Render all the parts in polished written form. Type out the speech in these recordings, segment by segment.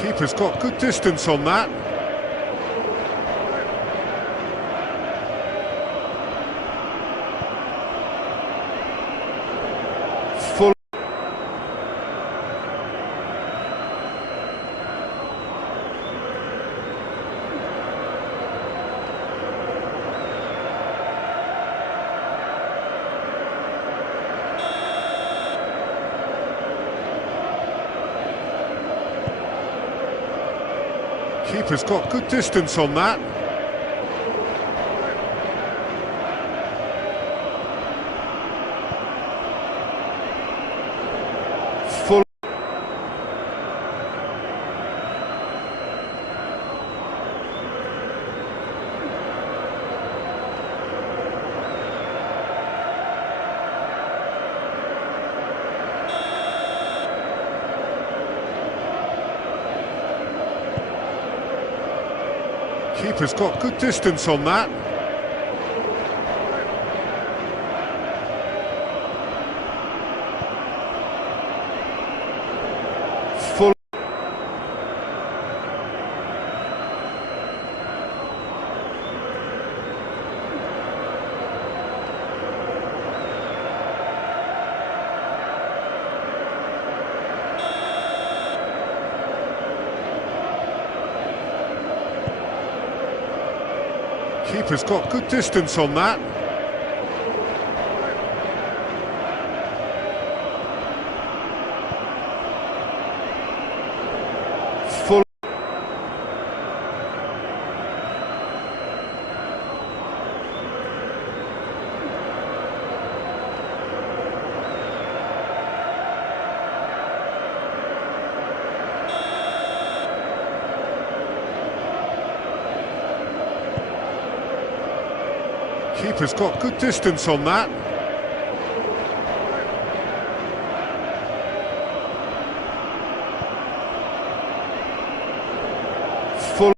Keeper's got good distance on that. Full. Keeper's got good distance on that. Full. Keeper's got good distance on that. Full. Keeper's got good distance on that. Full. Keeper's got good distance on that. Full.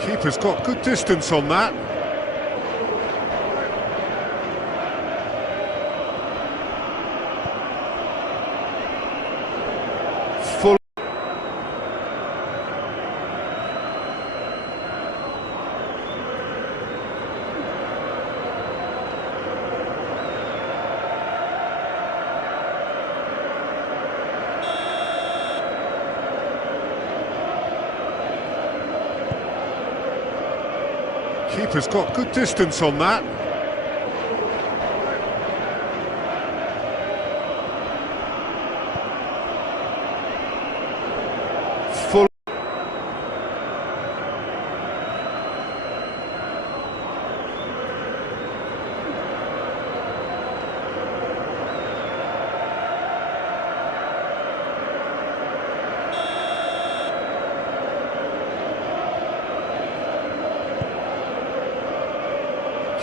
Keeper's got good distance on that. Full. Keeper's got good distance on that. Full.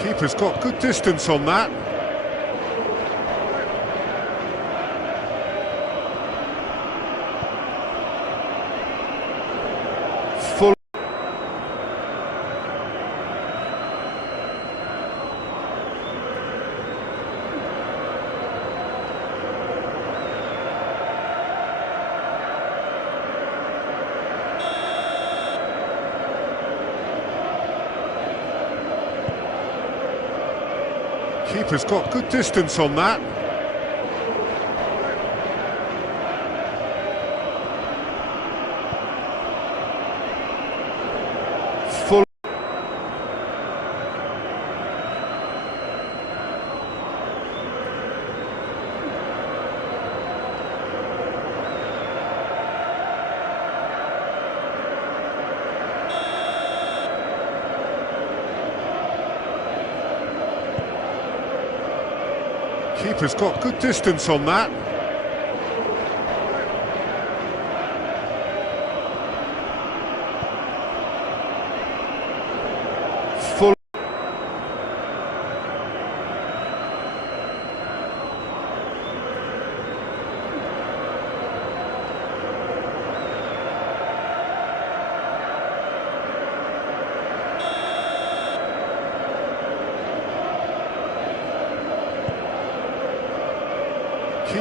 Keeper's got good distance on that. Full. Keeper's got good distance on that. Full. Keeper's got good distance on that. Full.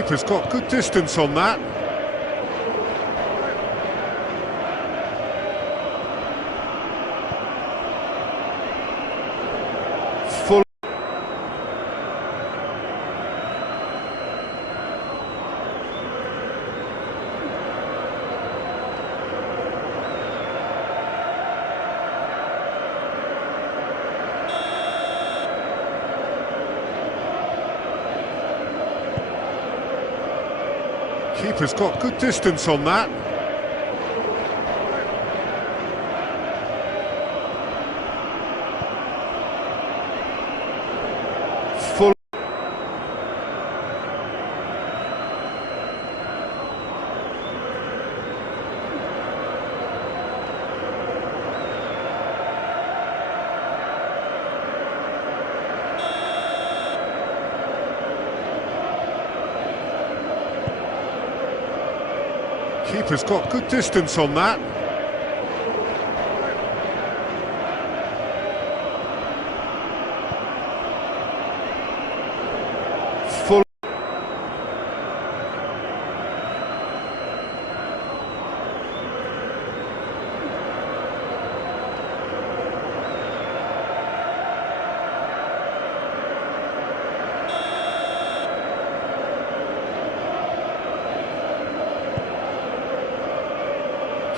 Keeper's got good distance on that. Full. Keeper's got good distance on that. Full. Keeper's got good distance on that. Full.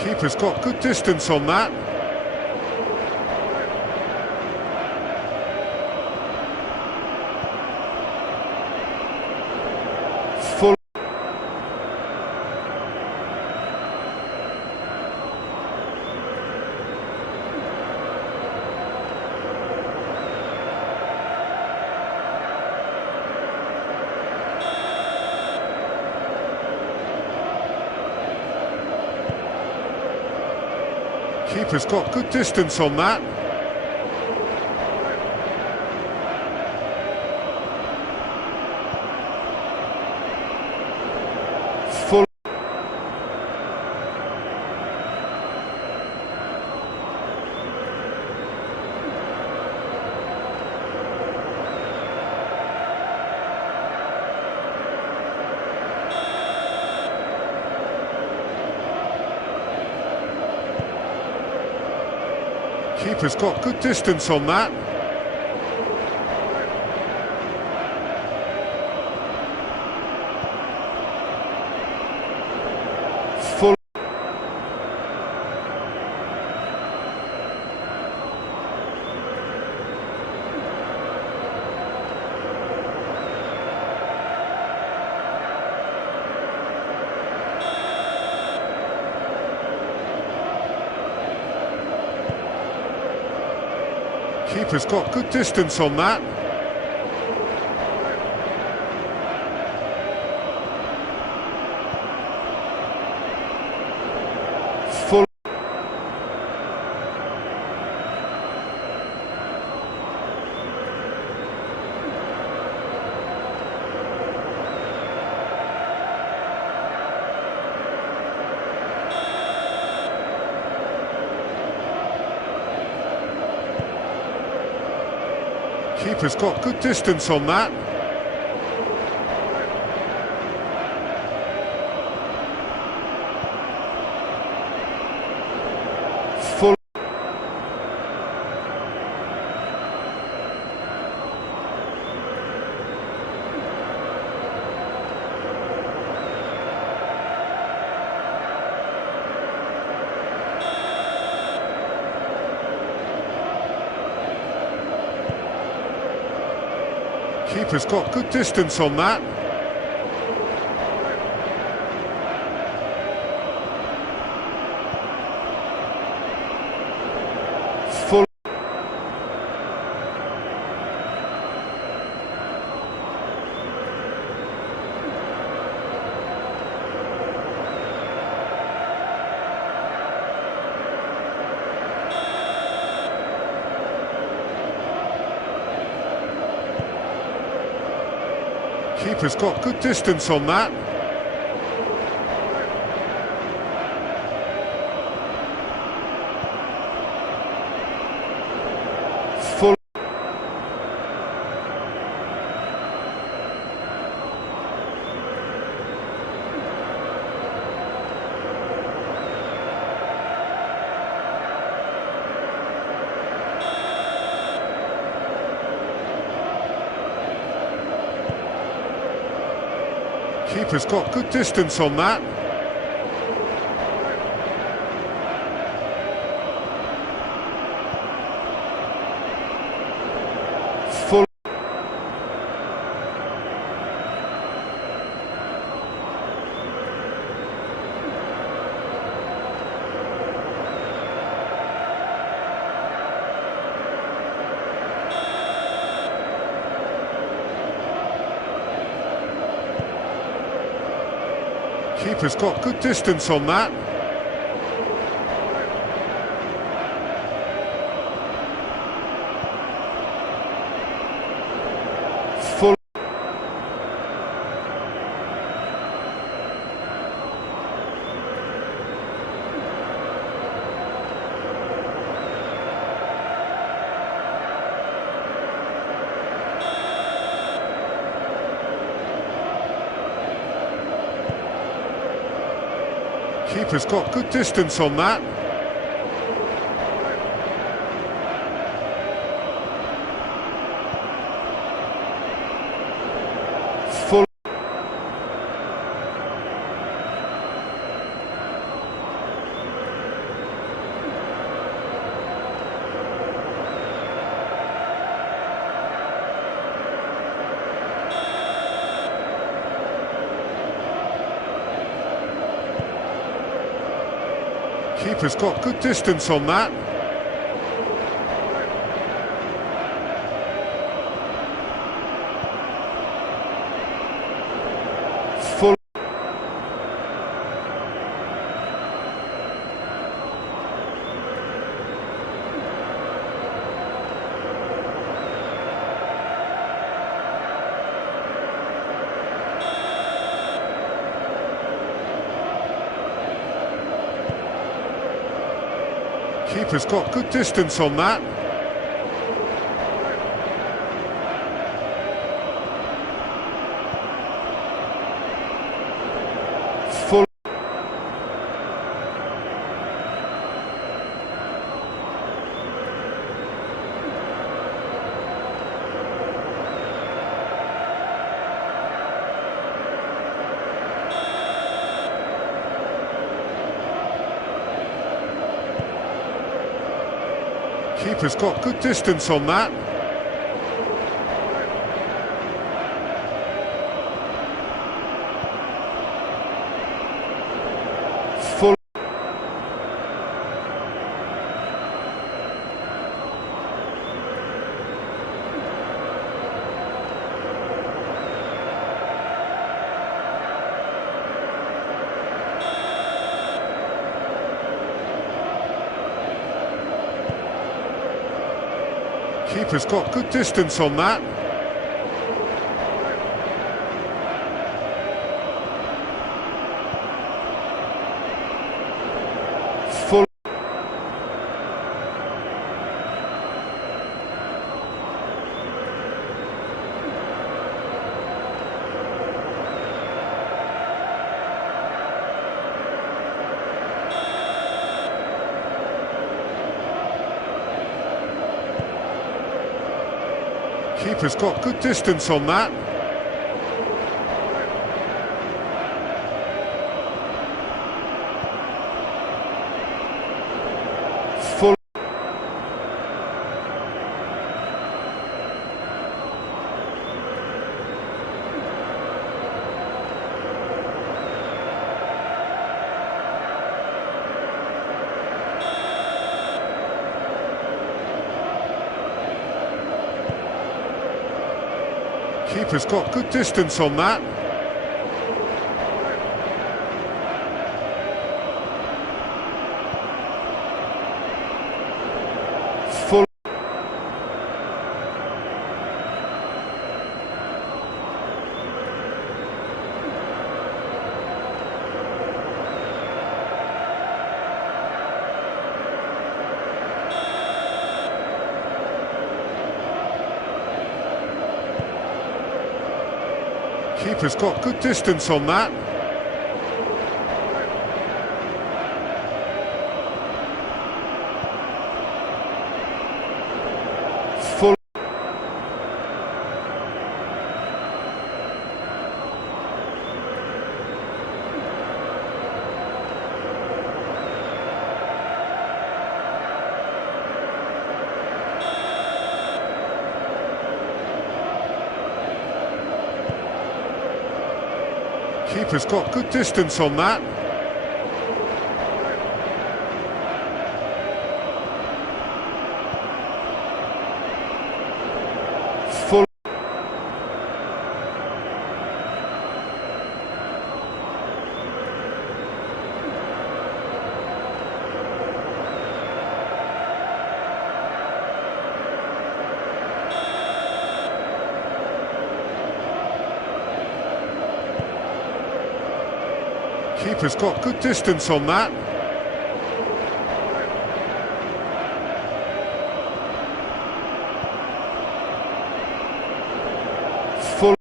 Keeper's got good distance on that. Full. Keeper's got good distance on that. Full. Keeper's got good distance on that. Full. Keeper's got good distance on that. Full. Keeper's got good distance on that. Full. Keeper's got good distance on that. Full. Keeper's got good distance on that. Full. Keeper's got good distance on that. Full. Keeper's got good distance on that. Full. Keeper's got good distance on that. Full. Keeper's got good distance on that. Full. Keeper's got good distance on that. Full. Keeper's got good distance on that. Full. Keeper's got good distance on that. Full. Keeper's got good distance on that. Full. Keeper's got good distance on that. Full. Keeper's got good distance on that. Full. Keeper's got good distance on that. Full. Keeper's got good distance on that. Full.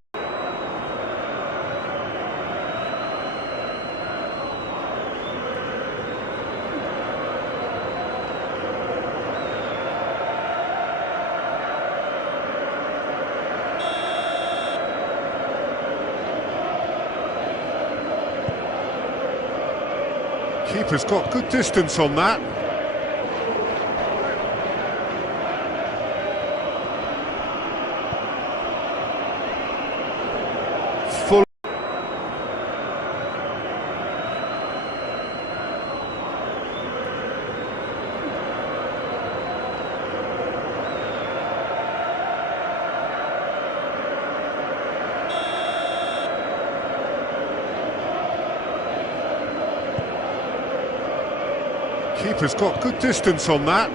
Keeper's got good distance on that. Full. Keeper's got good distance on that.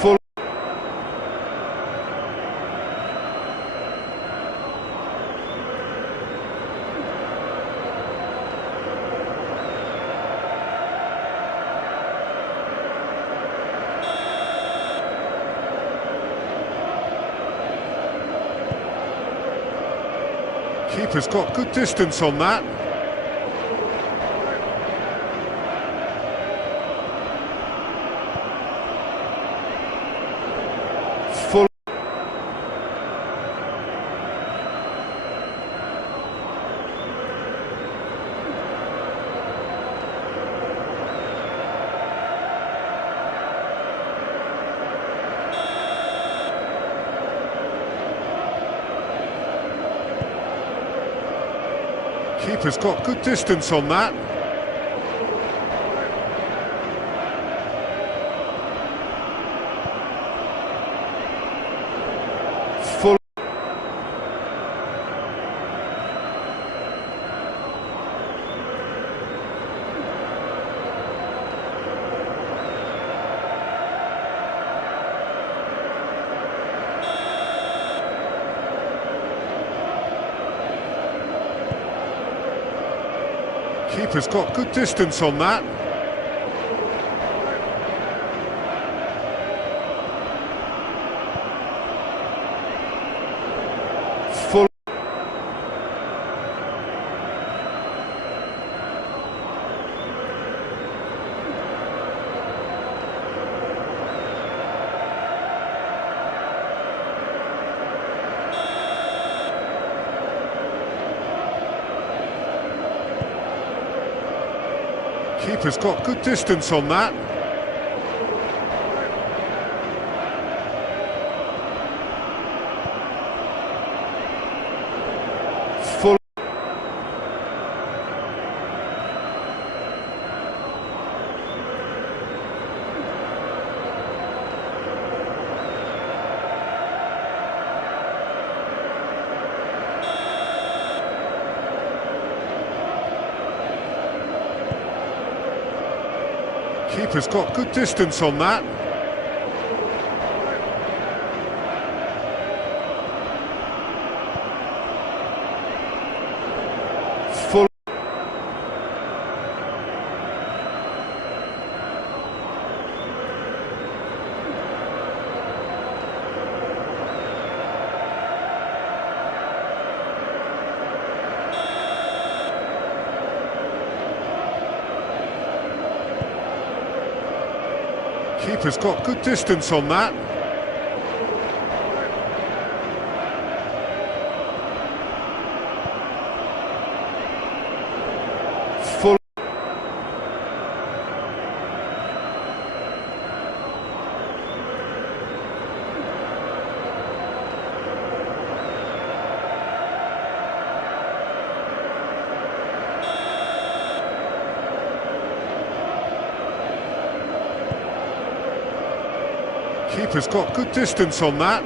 Full. Keeper's got good distance on that. Full. Keeper's got good distance on that. Full. Keeper's got good distance on that. Full. Keeper's got good distance on that. Full. Keeper's got good distance on that. Full. Keeper's got good distance on that. Full. Keeper's got good distance on that.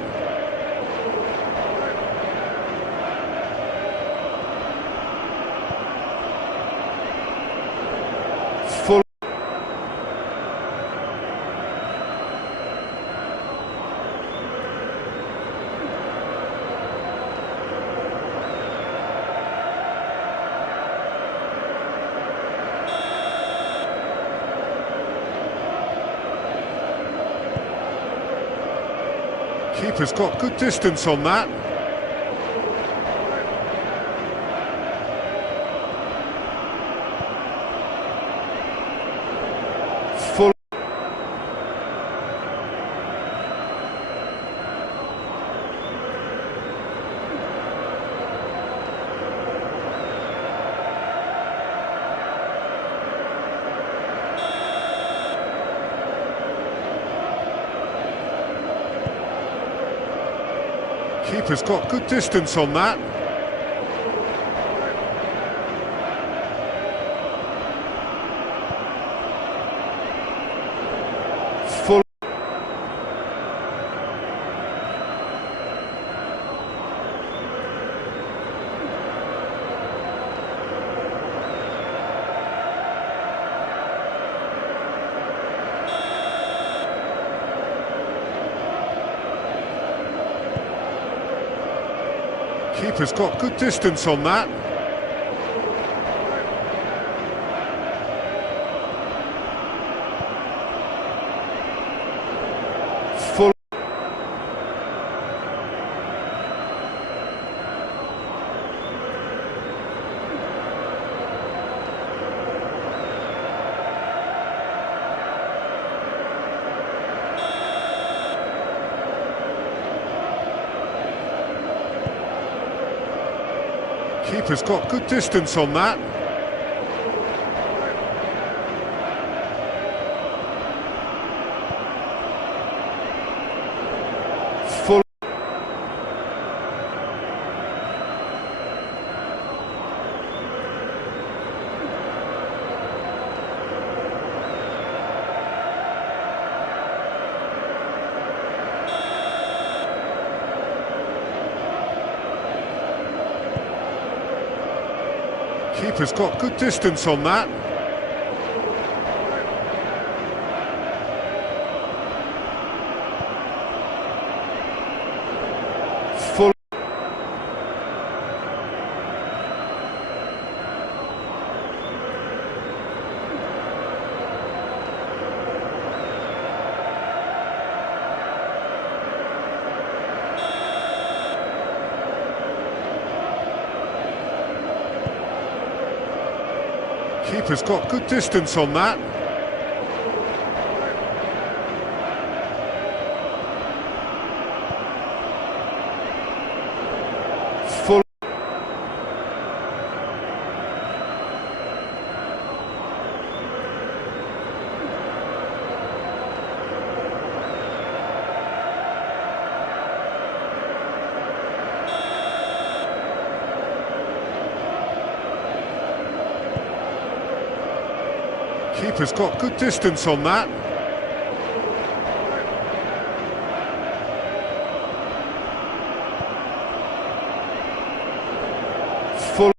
Full. Keeper's got good distance on that. Full. Keeper's got good distance on that. Full. Keeper's got good distance on that. Full. Keeper's got good distance on that. Full. Keeper's got good distance on that. Full. Keeper's got good distance on that. Full. Keeper's got good distance on that. Full.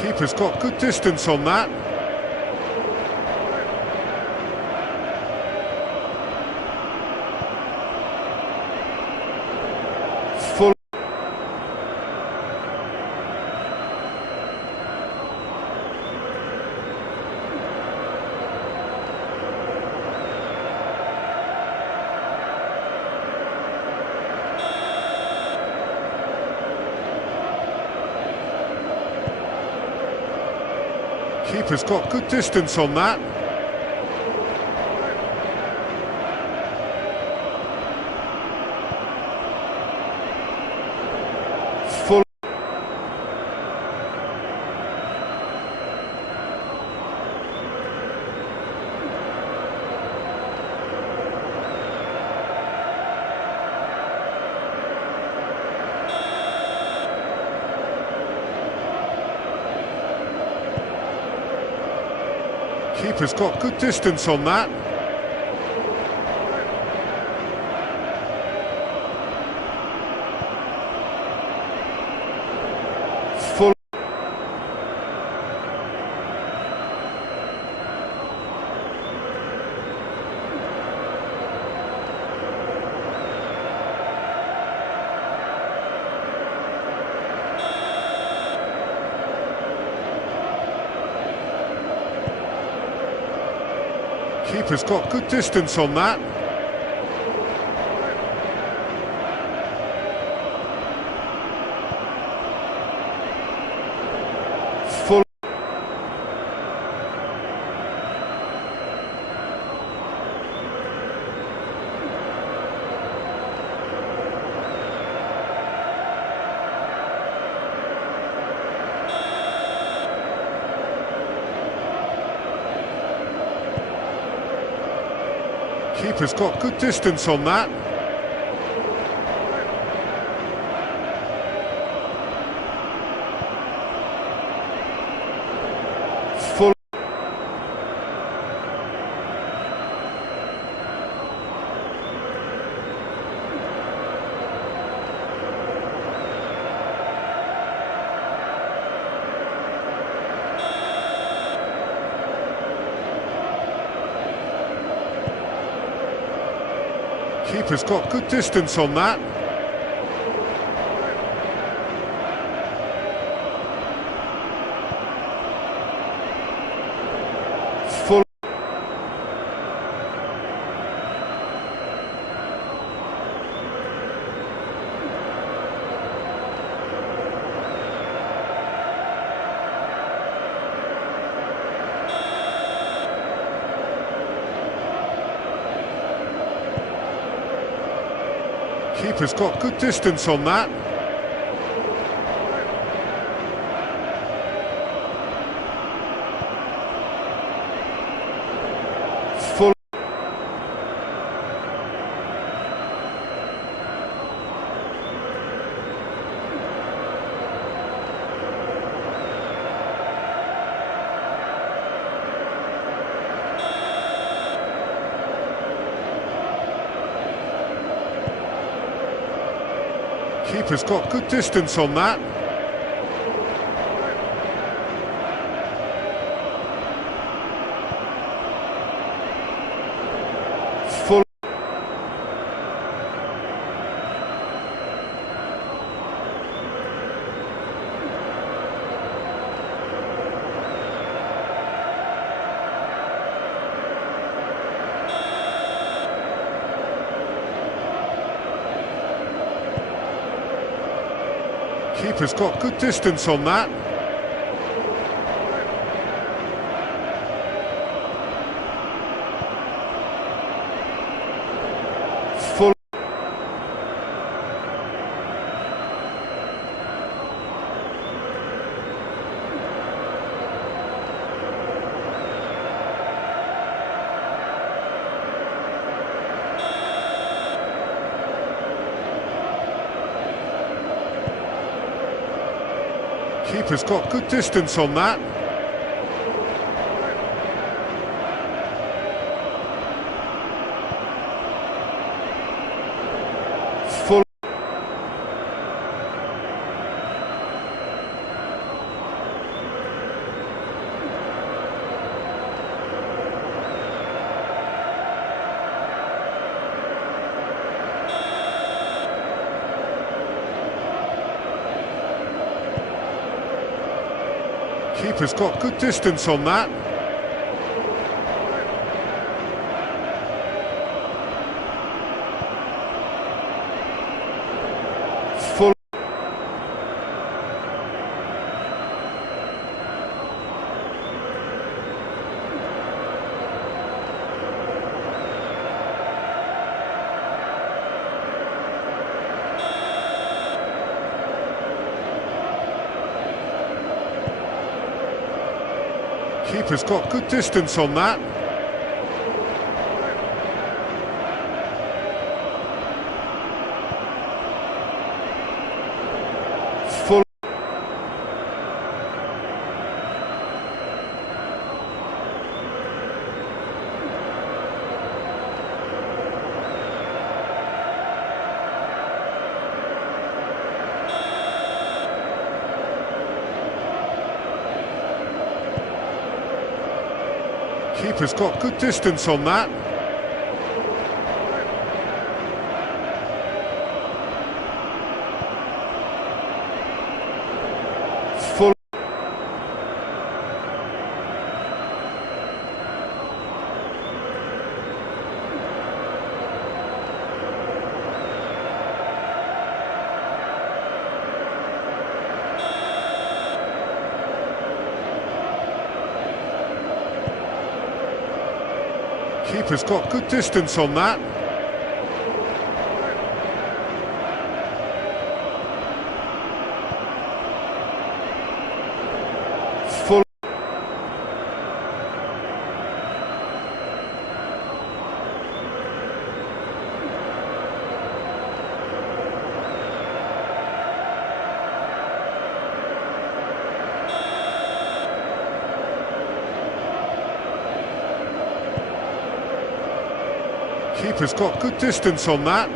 Keeper's got good distance on that. Full. Keeper's got good distance on that. Full. Keeper's got good distance on that. Full. Keeper's got good distance on that. Full. Keeper's got good distance on that. Full. Keeper's got good distance on that. Full. Keeper's got good distance on that. Full. Keeper's got good distance on that. Full. Keeper's got good distance on that. Full. Keeper's got good distance on that. Full. Keeper's got good distance on that. Full. Keeper's got good distance on that. Full. Keeper's got good distance on that. Full. Keeper's got good distance on that. Full. Keeper's got good distance on that.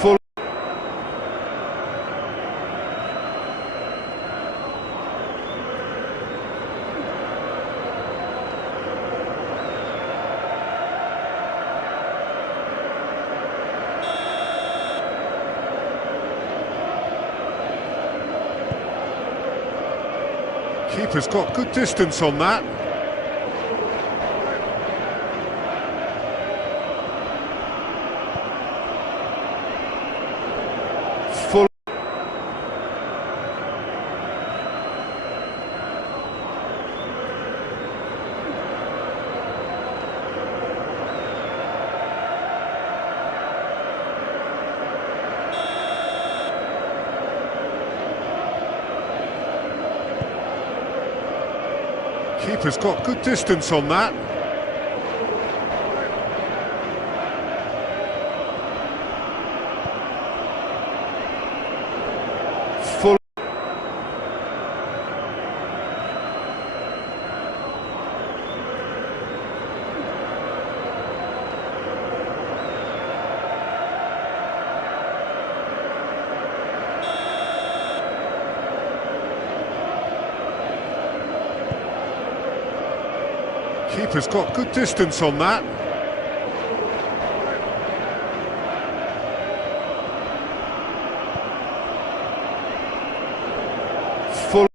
Full. Keeper's got good distance on that. Full. Keeper's got good distance on that. Full. Keeper's got good distance on that. Full.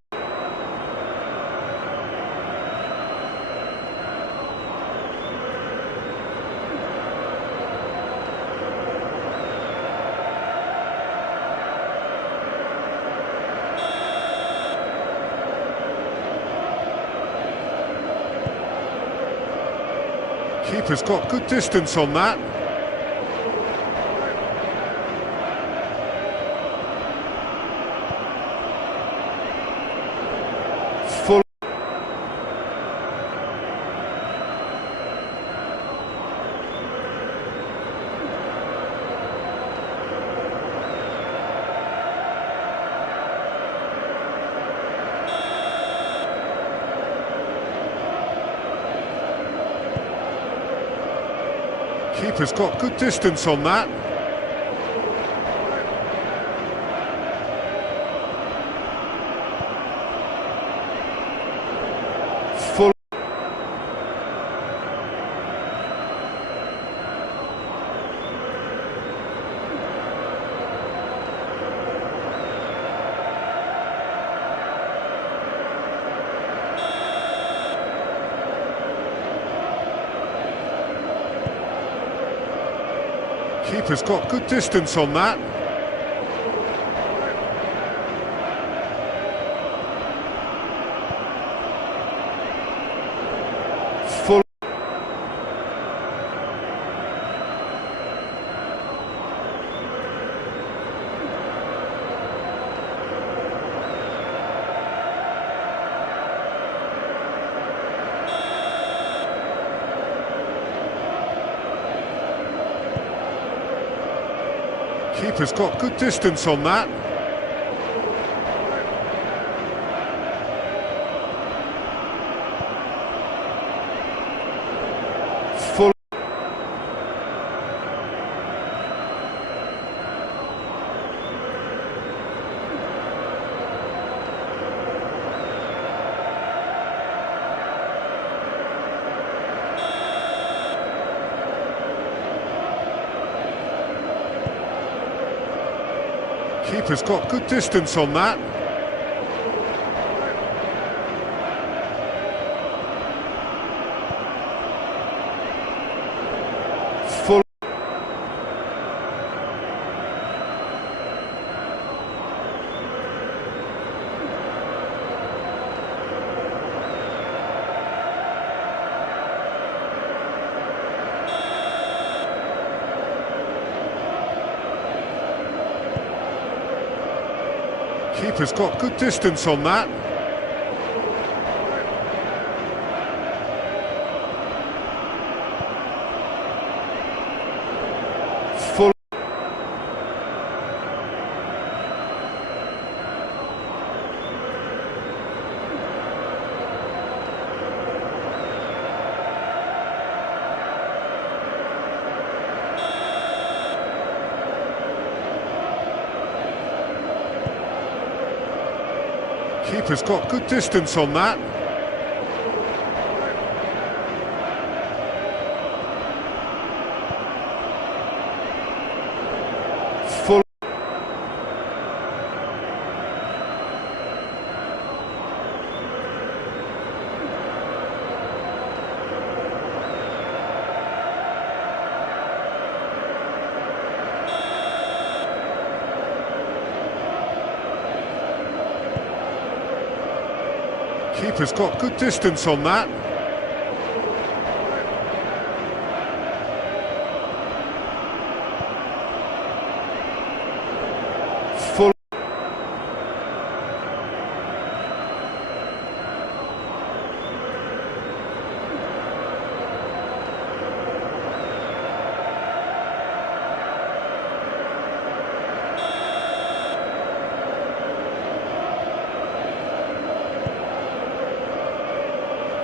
Keeper's got good distance on that. Full. Keeper's got good distance on that. Full. Keeper's got good distance on that. Full. Keeper's got good distance on that. Full. Keeper's got good distance on that. Full. Keeper's got good distance on that. Full. Keeper's got good distance on that. Full. Keeper's got good distance on that. Full.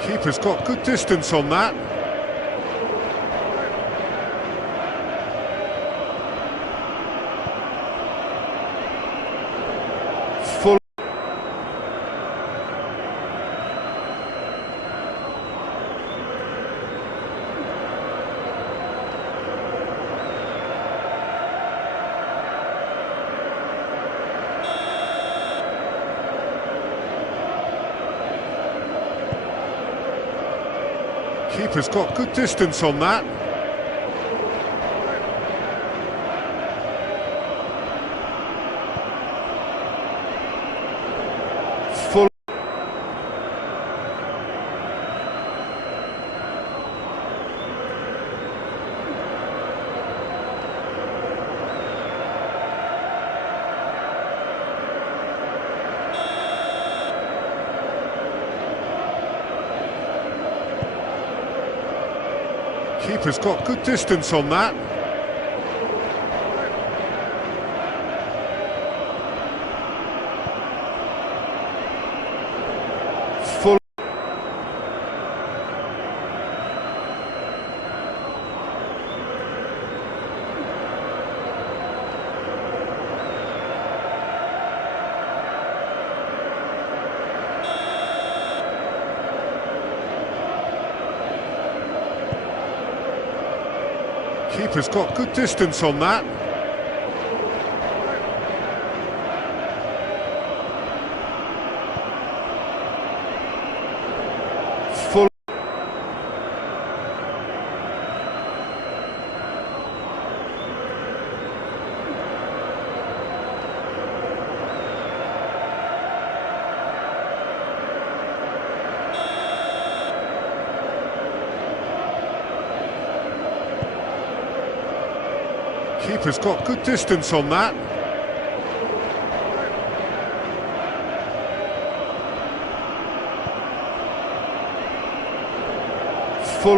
Keeper's got good distance on that. Full. Keeper's got good distance on that. Full. Keeper's got good distance on that. Full. Keeper's got good distance on that. Full. Keeper's got good distance on that. Full.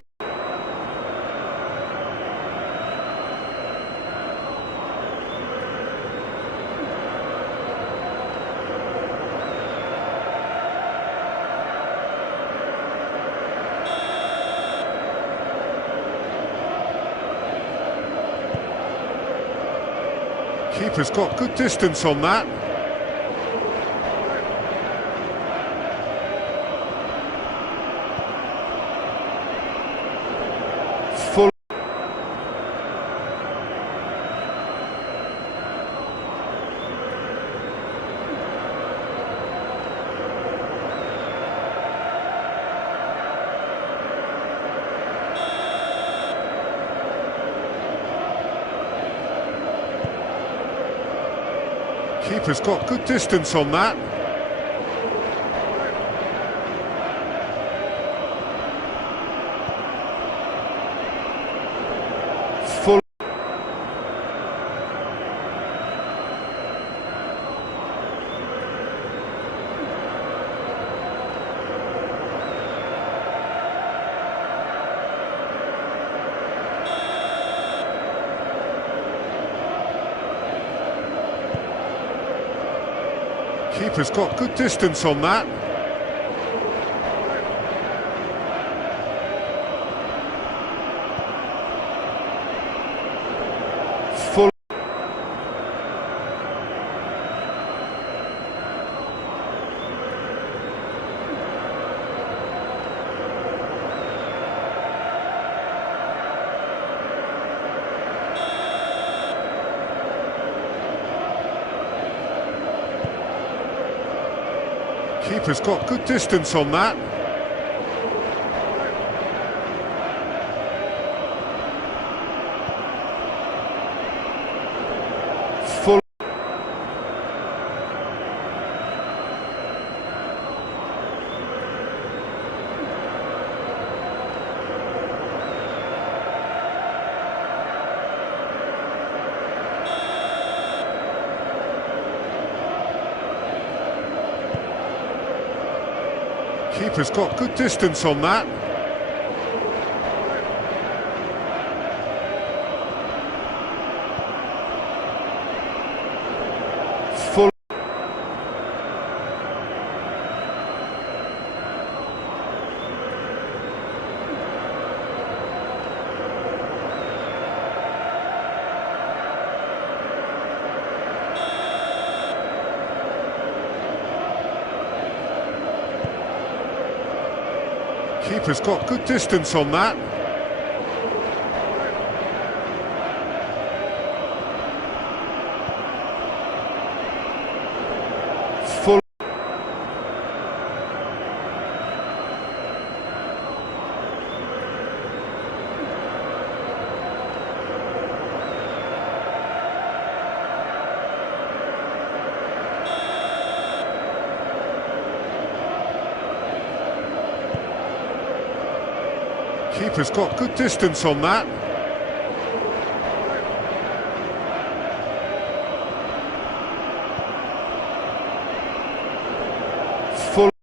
Keeper's got good distance on that. Full. Keeper's got good distance on that. Full. Keeper's got good distance on that. Full. Keeper's got good distance on that. Full. Keeper's got good distance on that. Full. Keeper's got good distance on that. Full. Keeper's got good distance on that. Full.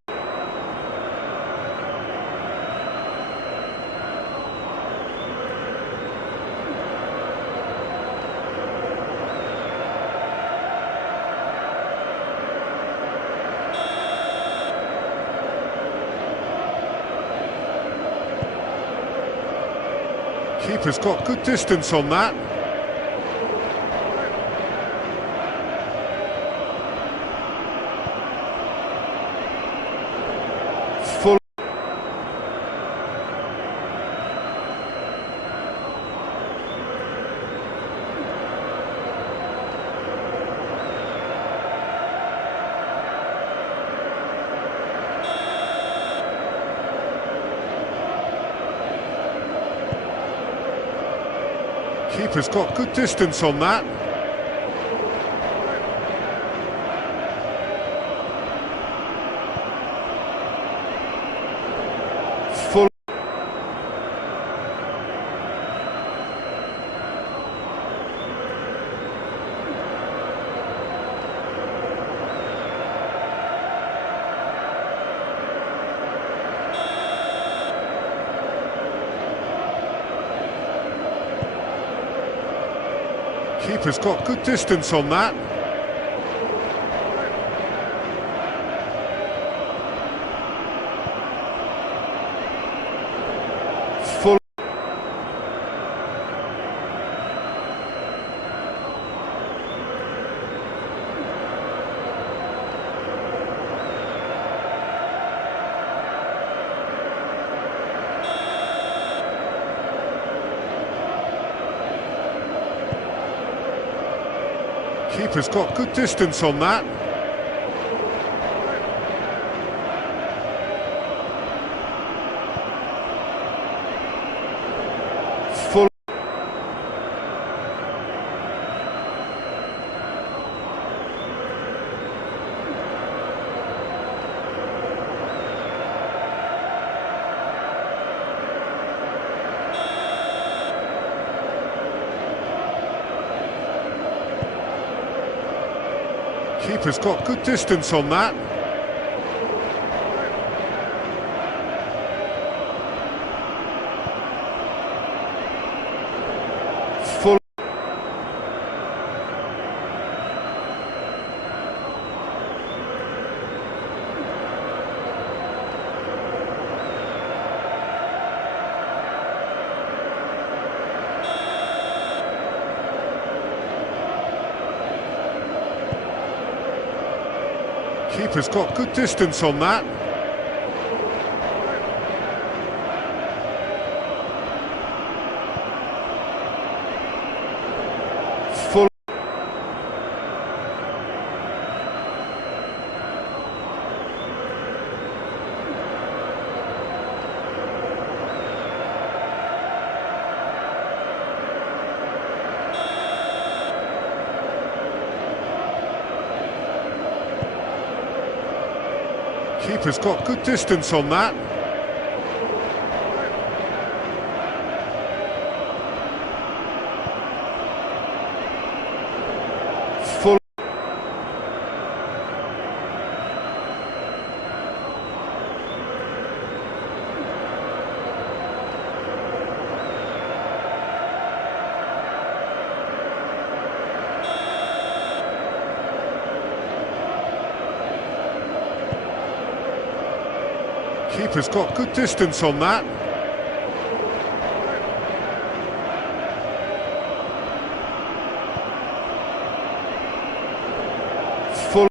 Keeper's got good distance on that. Full. Keeper's got good distance on that. Full. Keeper's got good distance on that. Full. Keeper's got good distance on that. Full. Keeper's got good distance on that. Full. Keeper's got good distance on that. Full. Keeper's got good distance on that. Full. Keeper's got good distance on that. Full.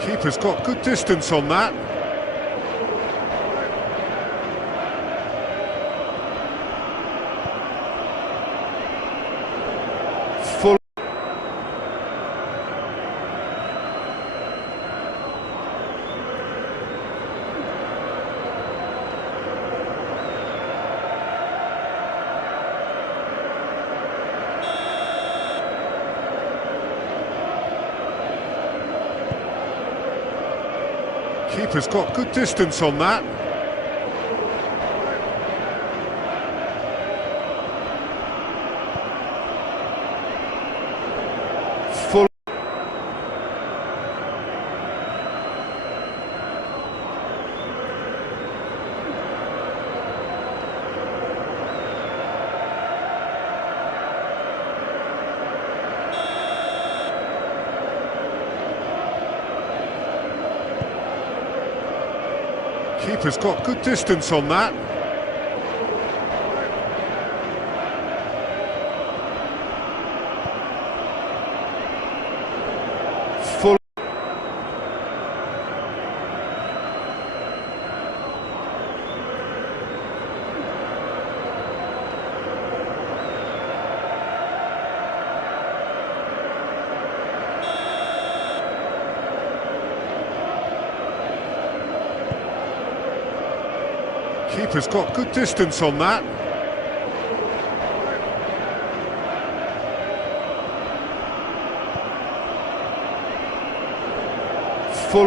Keeper's got good distance on that. Full. Keeper's got good distance on that. Full. Keeper's got good distance on that. Full. Keeper's got good distance on that. Full.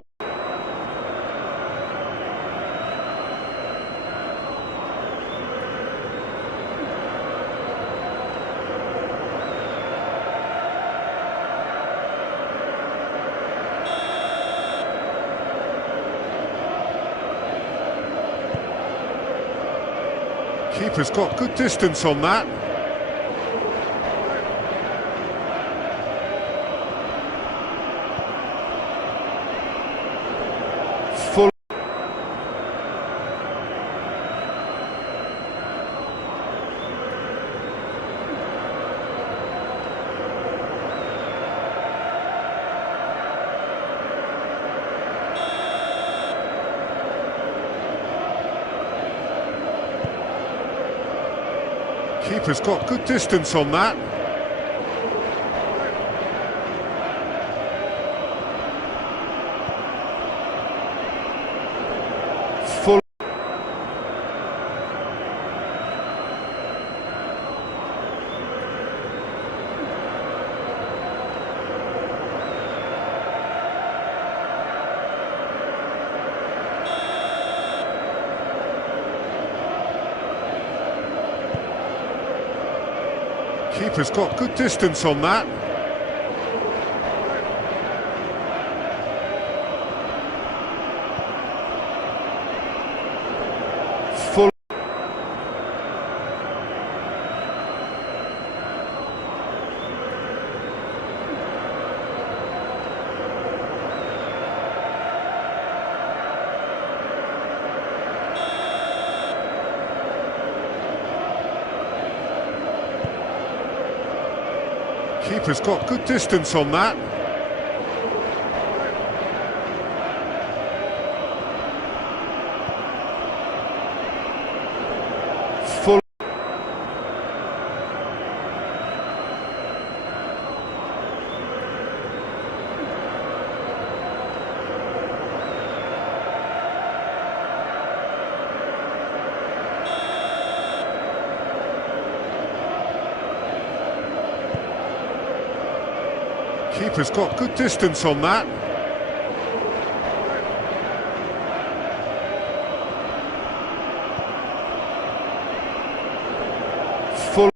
Keeper's got good distance on that. Full. Keeper's got good distance on that. Full. Keeper's got good distance on that. Full. Keeper's got good distance on that. Full. Keeper's got good distance on that. Full.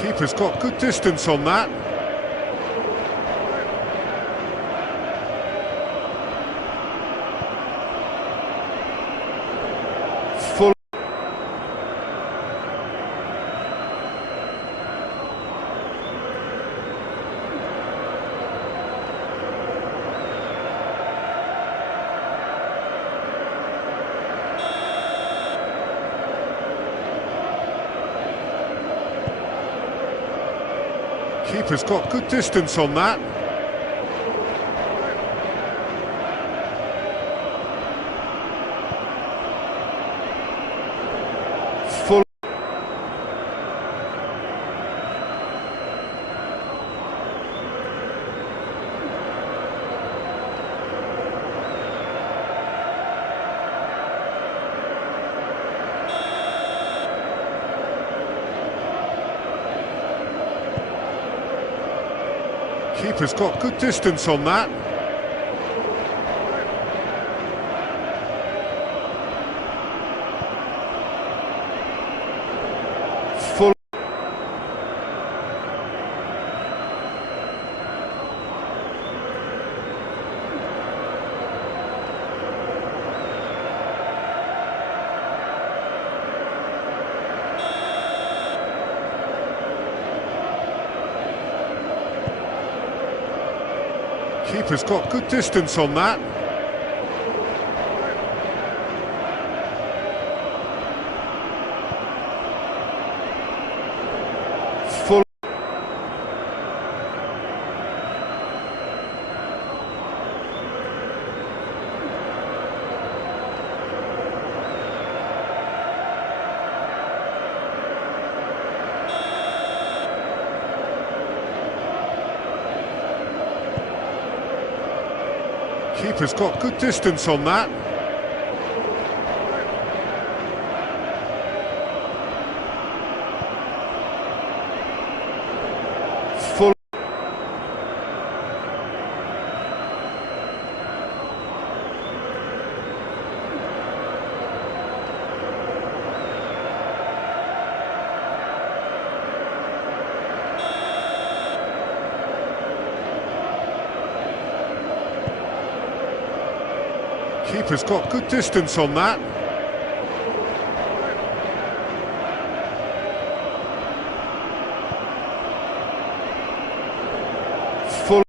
Keeper's got good distance on that. Full. Keeper's got good distance on that. Full. Keeper's got good distance on that. Full. Keeper's got good distance on that. Full. Keeper's got good distance on that. Full. Keeper's got good distance on that. Full.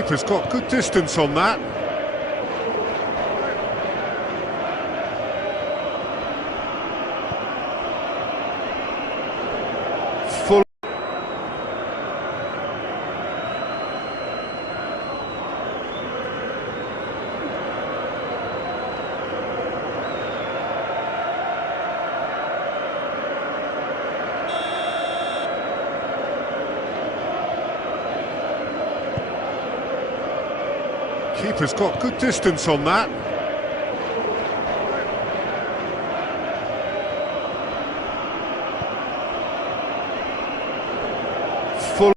Keeper's got good distance on that. Full. Keeper's got good distance on that. Full.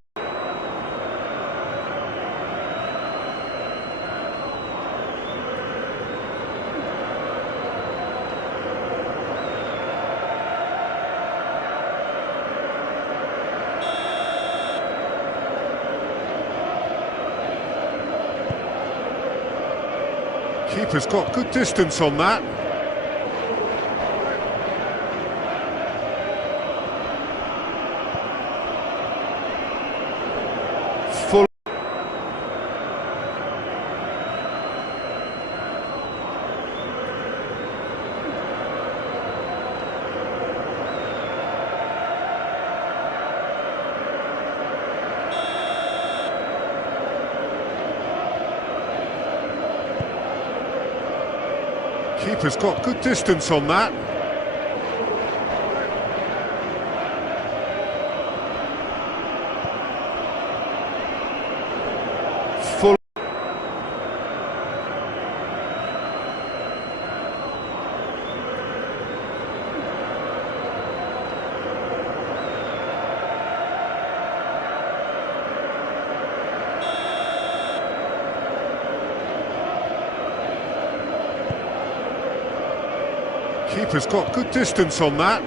Keeper's got good distance on that. Full. Keeper's got good distance on that. Full. Keeper's got good distance on that.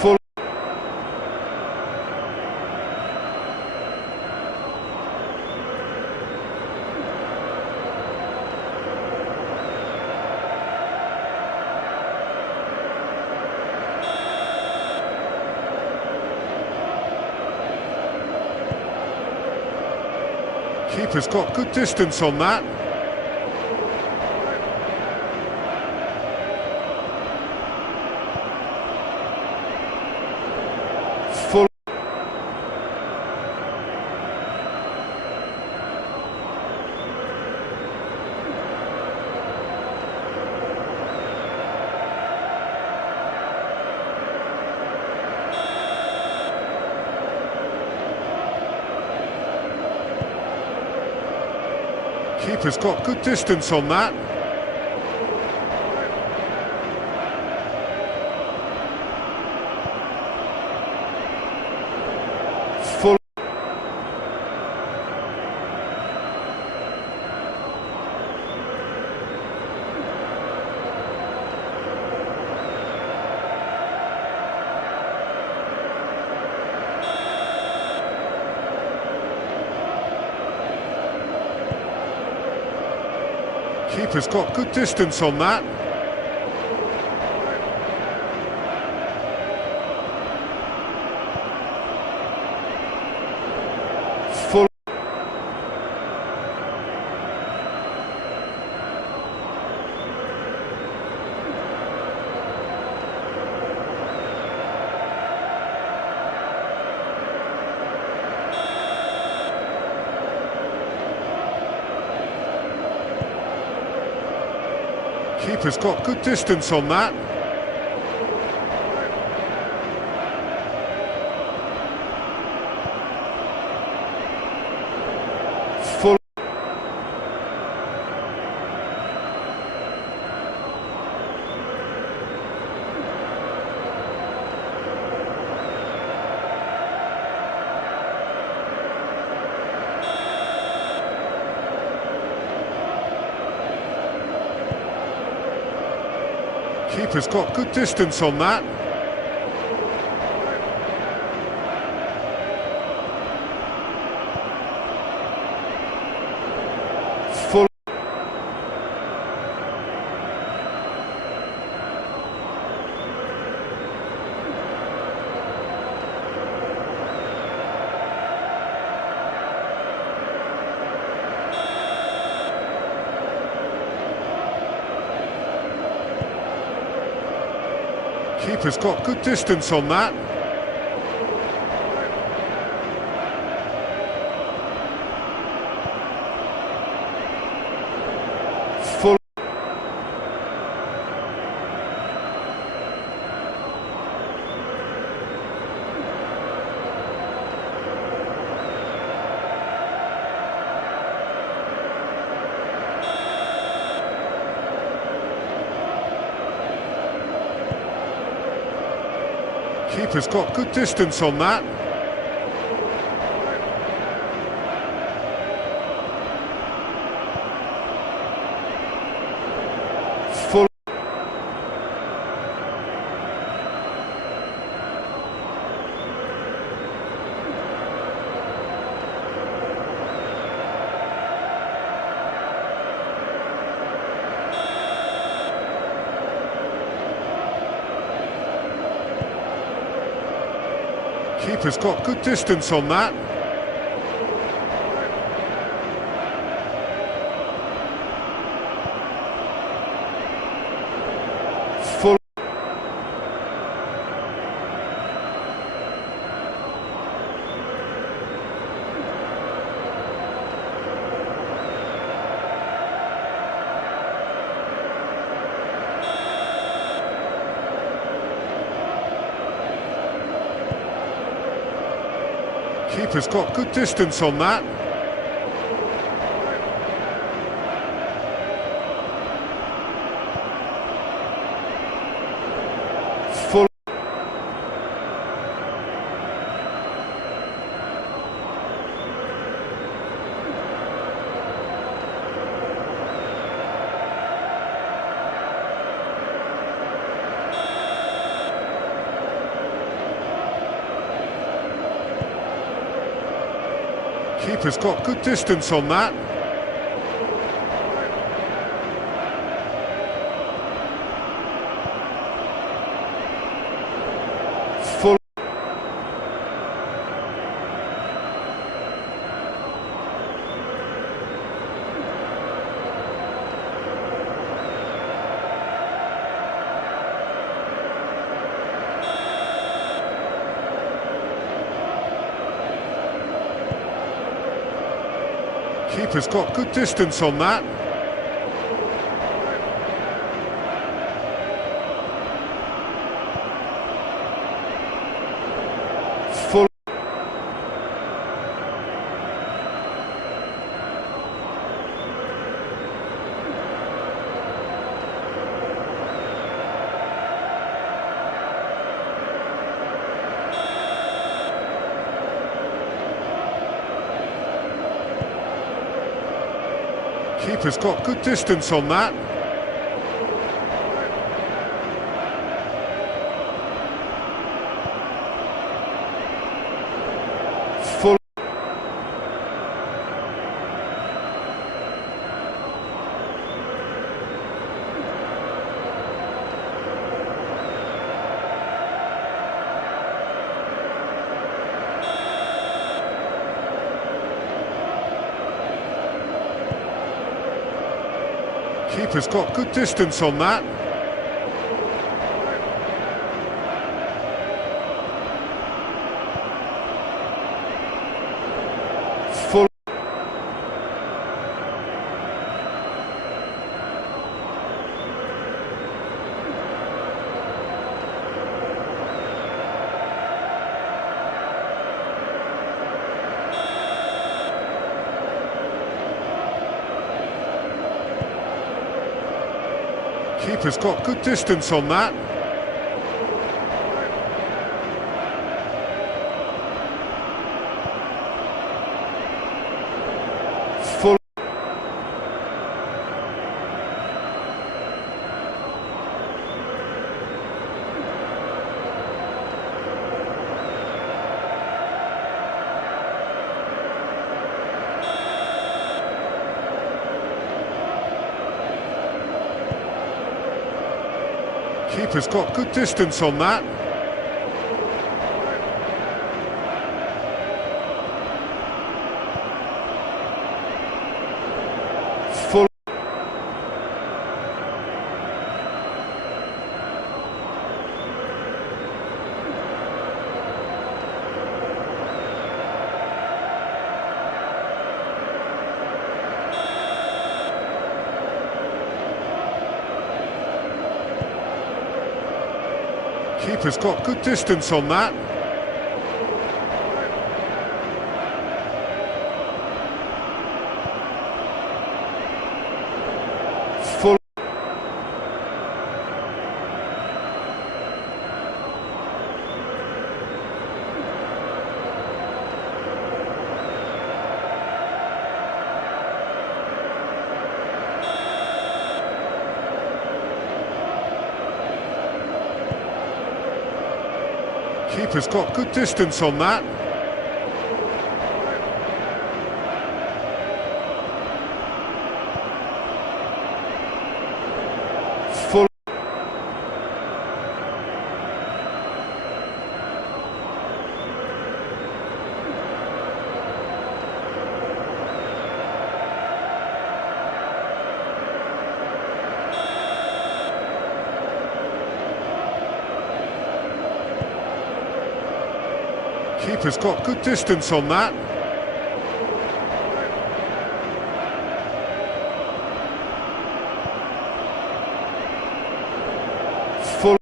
Full. Keeper's got good distance on that. Full. Keeper's got good distance on that. Full. Keeper's got good distance on that. Full. Keeper's got good distance on that. Full. Keeper's got good distance on that. Full. Keeper's got good distance on that. Full. Keeper's got good distance on that. Full. Keeper's got good distance on that. Full. Keeper's got good distance on that. Full. Keeper's got good distance on that. Full. Keeper's got good distance on that. Full. Keeper's got good distance on that. Full. Keeper's got good distance on that. Full. Keeper's got good distance on that. Full. Keeper's got good distance on that. Full. Keeper's got good distance on that. Full. Keeper's got good distance on that. Full. Keeper's got good distance on that. Full.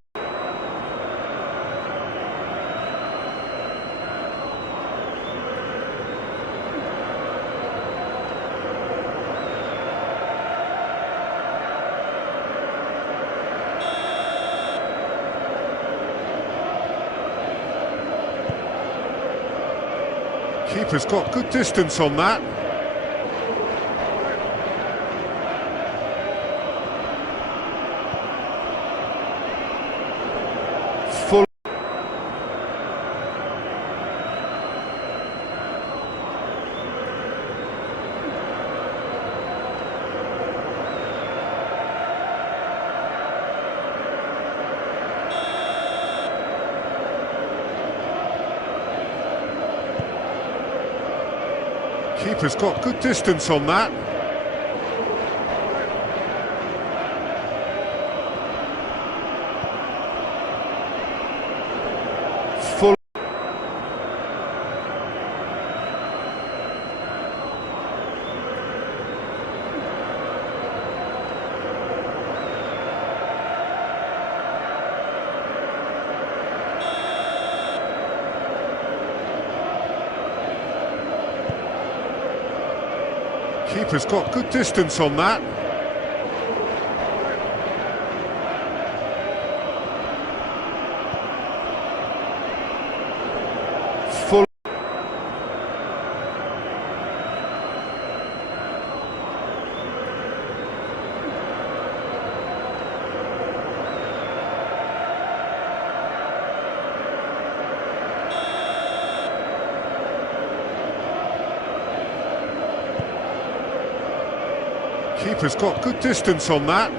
Keeper's got good distance on that. Full. Keeper's got good distance on that. Full. Keeper's got good distance on that. Full. Keeper's got good distance on that.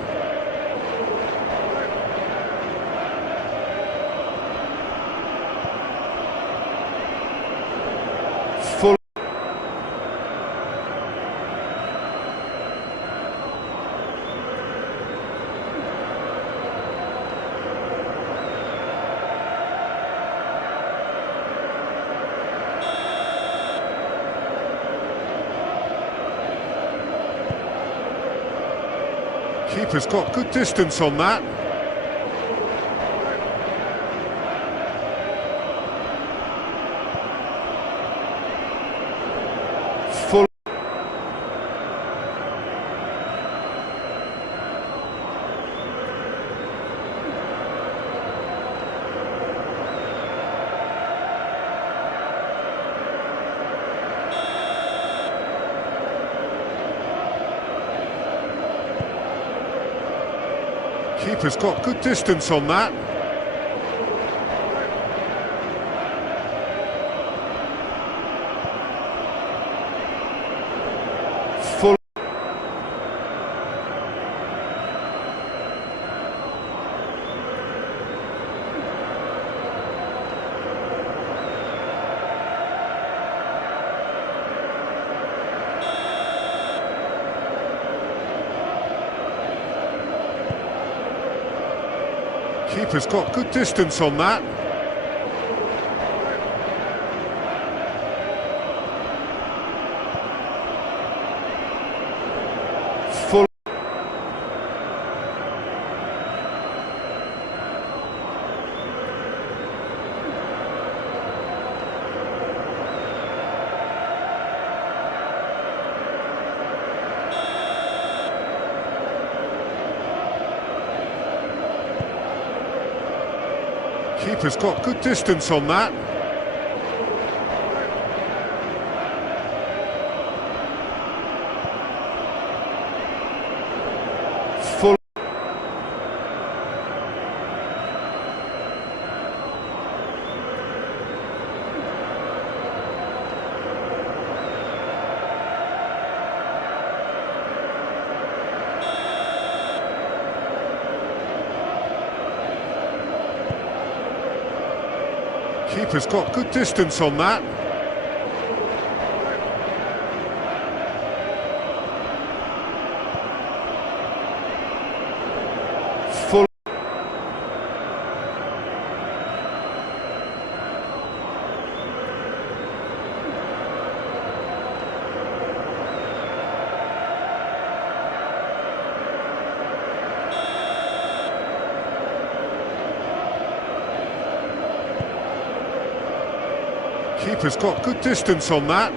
Full. Keeper's got good distance on that. Full. Keeper's got good distance on that. Full. Keeper's got good distance on that. Full. Keeper's got good distance on that. Full. Keeper's got good distance on that. Full. Keeper's got good distance on that.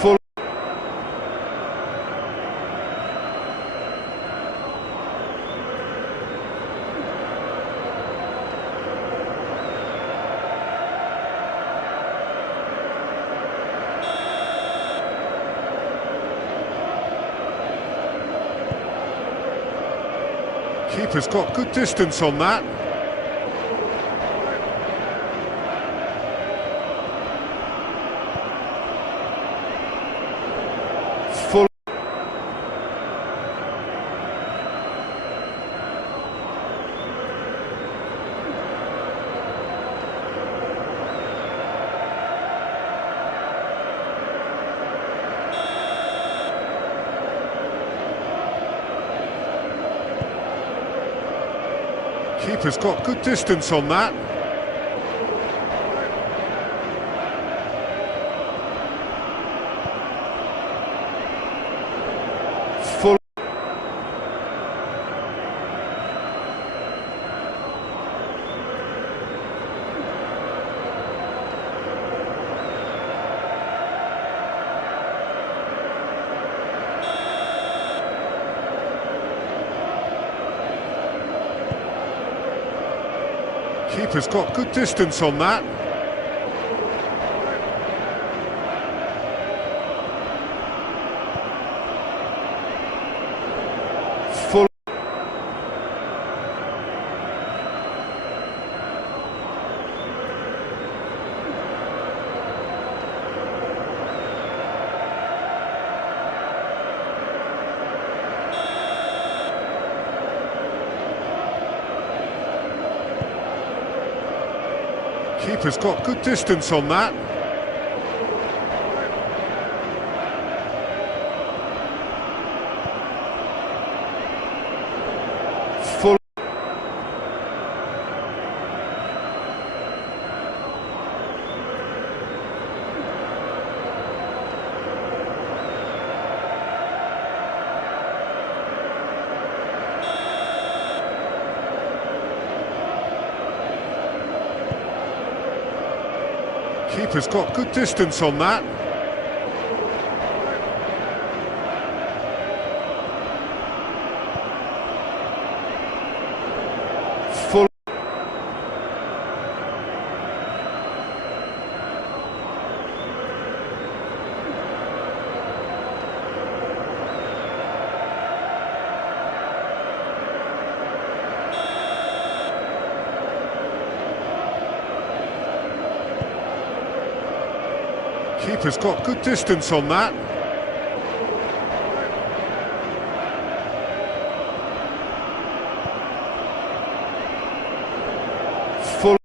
Full. Keeper's got good distance on that. Full. Keeper's got good distance on that. Full. Keeper's got good distance on that. Full. Keeper's got good distance on that. Full. Keeper's got good distance on that. Full. Keeper's got good distance on that. Full.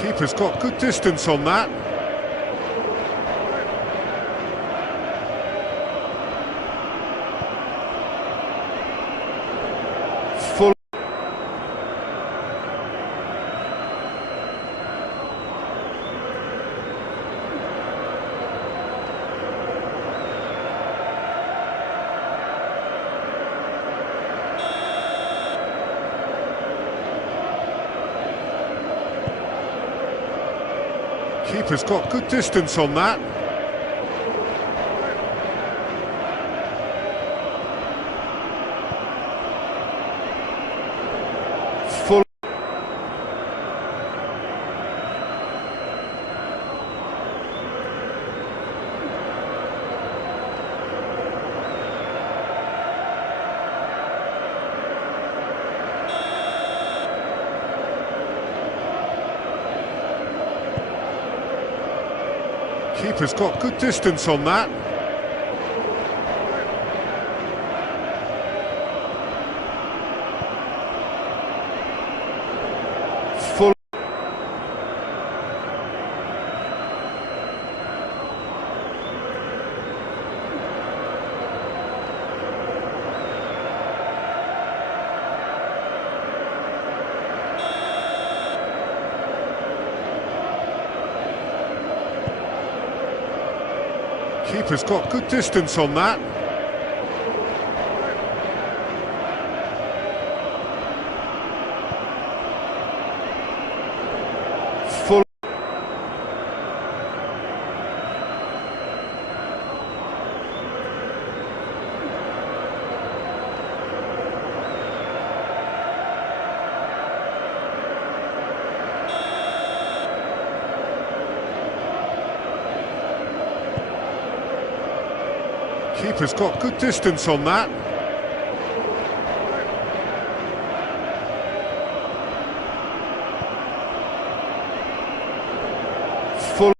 Keeper's got good distance on that. Full. Keeper's got good distance on that. Full. Keeper's got good distance on that. Full. Keeper's got good distance on that. Full. Keeper's got good distance on that. Full.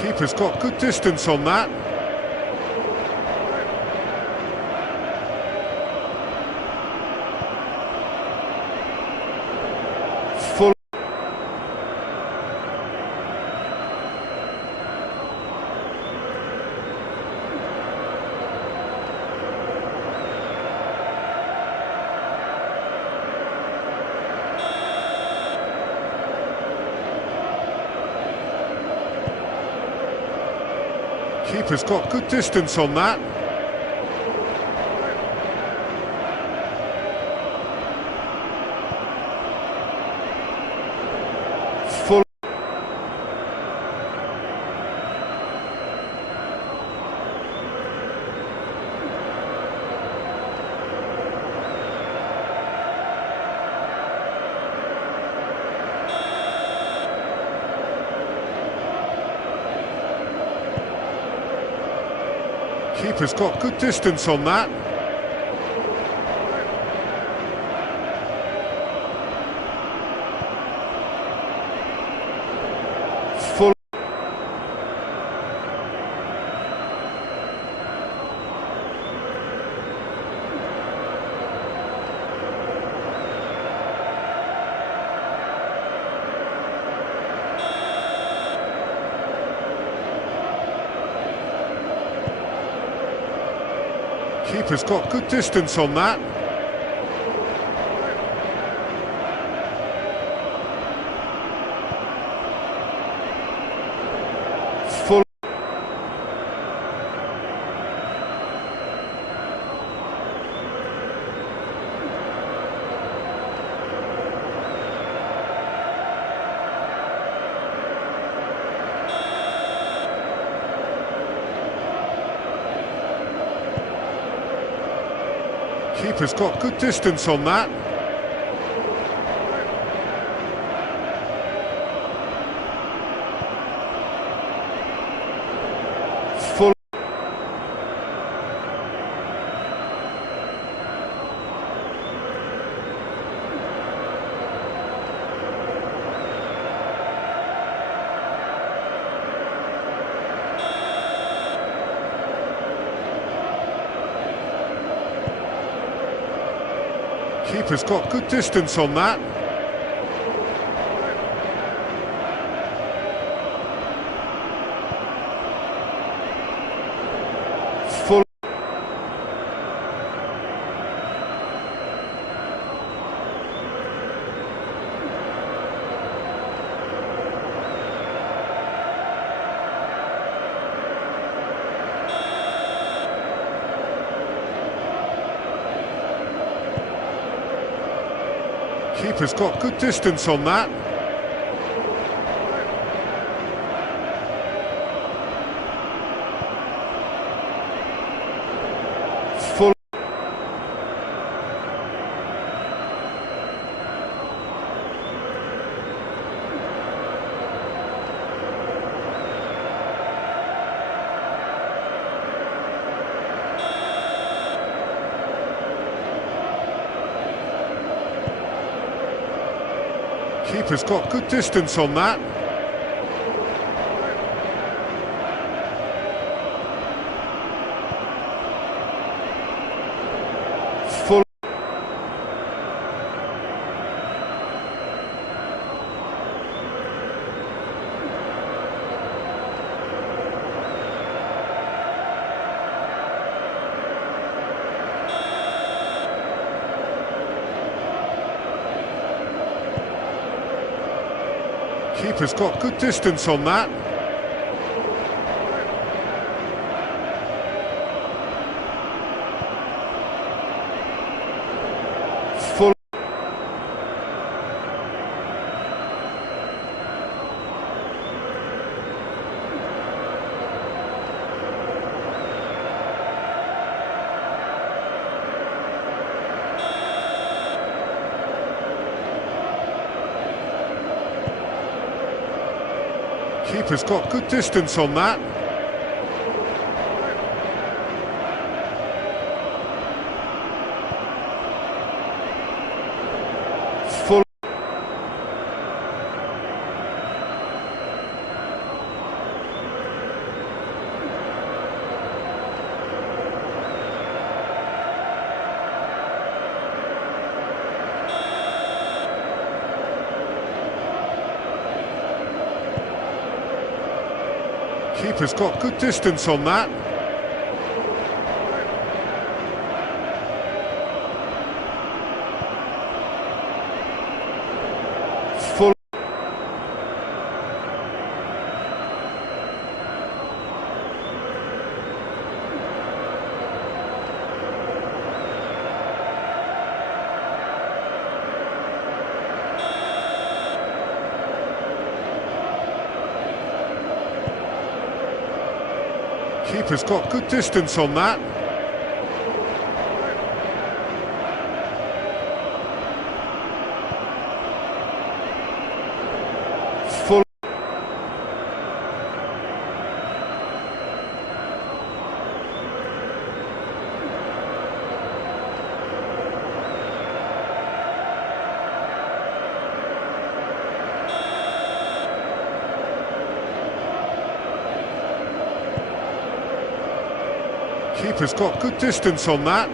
Keeper's got good distance on that. Full. Keeper's got good distance on that. Full. Keeper's got good distance on that. Full. Keeper's got good distance on that. Full. Keeper's got good distance on that. Full. Keeper's got good distance on that. Full. Keeper's got good distance on that. Full. Keeper's got good distance on that. Full. Keeper's got good distance on that. Full. Keeper's got good distance on that. Full. Keeper's got good distance on that. Full. Keeper's got good distance on that. Full. Keeper's got good distance on that.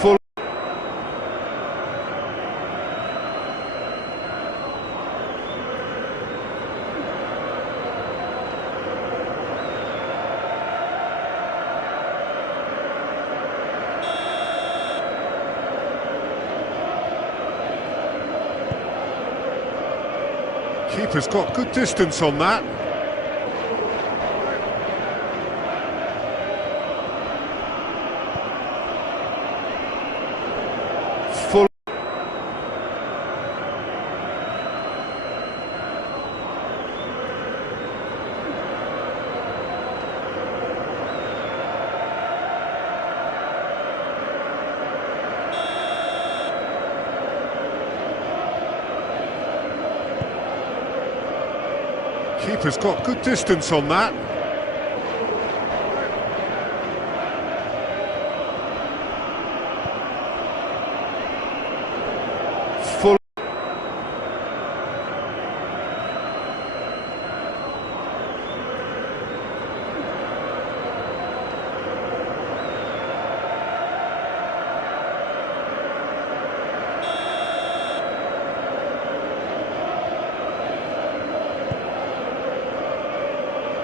Full. Keeper's got good distance on that. Full. Keeper's got good distance on that. Full.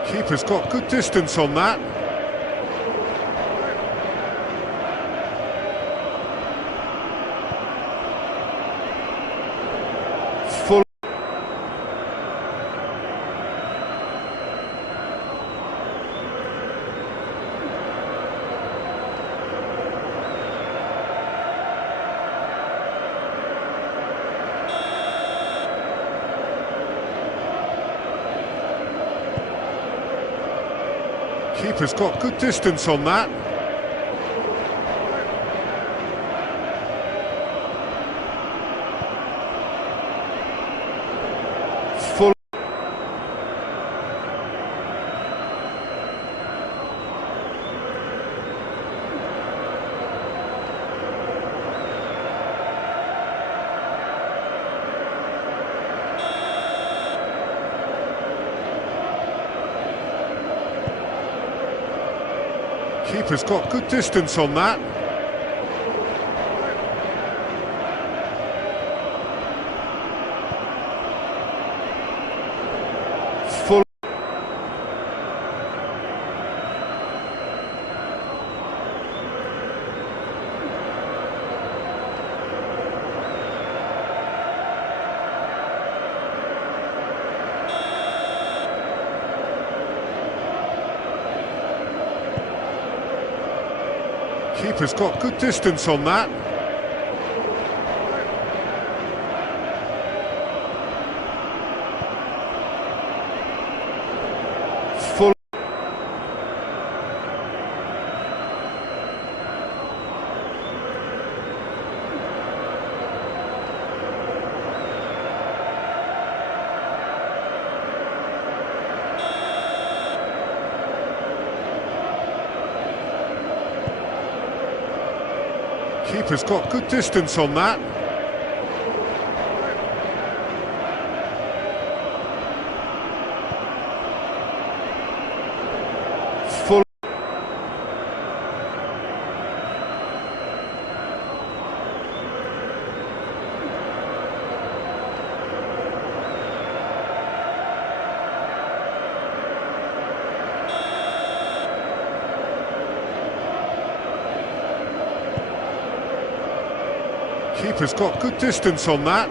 Keeper's got good distance on that. Full. Keeper's got good distance on that. Full. Keeper's got good distance on that. Full. Keeper's got good distance on that. Full. Keeper's got good distance on that. Full. Keeper's got good distance on that.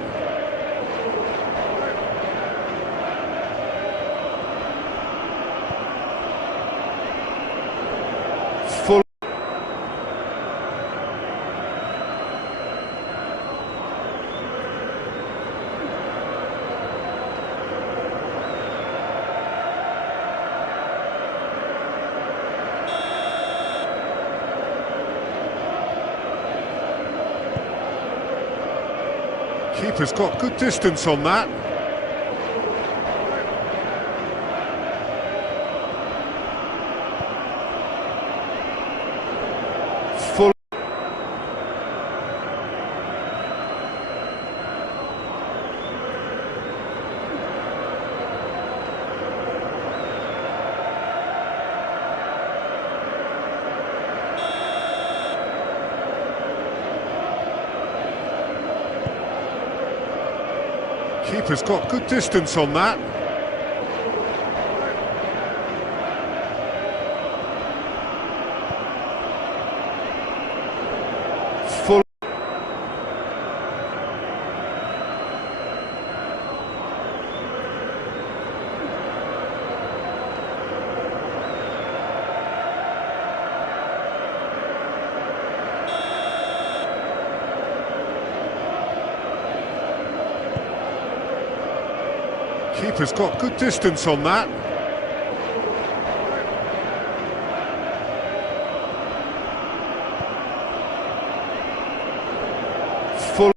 Full. Keeper's got good distance on that. Full. Keeper's got good distance on that. Full. Keeper's got good distance on that. Full.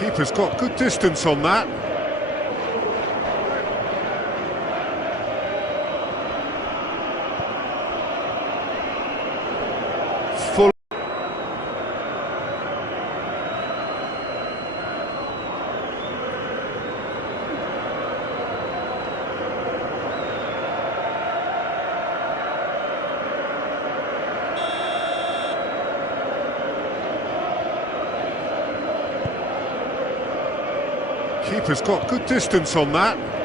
Keeper's got good distance on that. Full. Keeper's got good distance on that.